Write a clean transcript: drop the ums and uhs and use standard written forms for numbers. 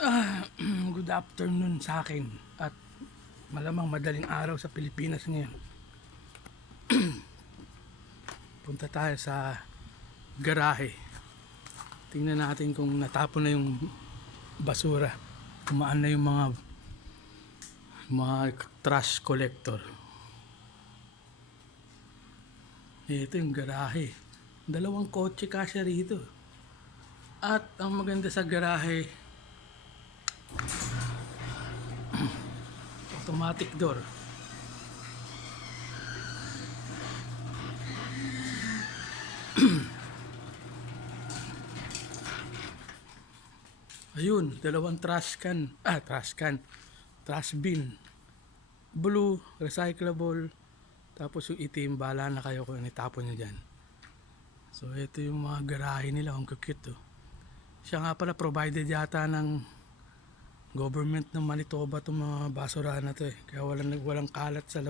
Good afternoon sa akin at malamang madaling araw sa Pilipinas ngayon. Punta tayo sa garahe. Tingnan natin kung natapon na yung basura. Kumaan na yung mga trash collector. Ito yung garahe. Dalawang kotse kasya rito. At ang maganda sa garahe, automatic door. Ayun, dalawang trash bin. Blue, recyclable. Tapos yung itim, bahala na kayo kung itapon nyo dyan. So ito yung mga garahe nila, ang cute. Siya nga pala provided yata ng government ng Manitoba itong mga basura na to eh. Kaya walang kalat sa labas.